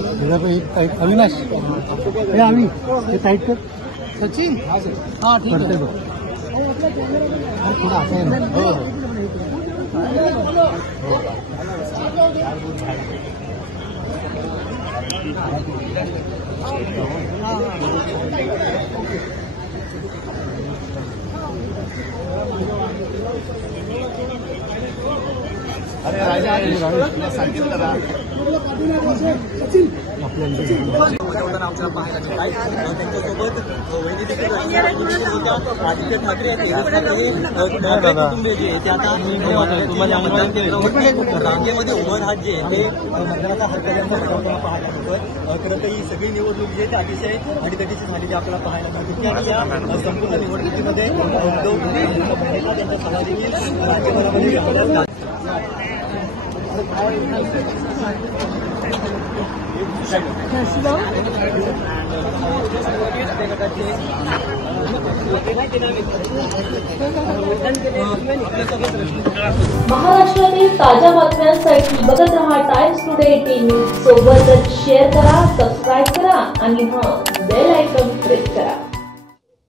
अविनाश हे आम्ही हे साईड कर सचिन हाँ ठीक है थोड़ा आता है अरे राजा सांगितलं ना आपल्याला पाहायला त्यांच्यासोबत आदित्य ठाकरे कुटुंबे जे ते आता रांगेमध्ये उभं राहत जे ते मतदानाचा हक्क त्यांना पाहायला मिळतं. खरं तर ही सगळी निवडणूक जी आहे अतिशय अडीतटीची झालेली आपल्याला पाहायला मिळते आणि या संपूर्ण निवडणुकीमध्ये उद्धव ठाकरे त्यांच्या सभा देखील राज्यभरामध्ये घेतल्या. महाराष्ट्रातील ताज्या बातम्यांसाठी बघत रहा टाइम्स टुडे 18 न्यूज. सोबतच शेअर करा, सबस्क्राईब करा आणि बेल आयकॉन प्रेस करा.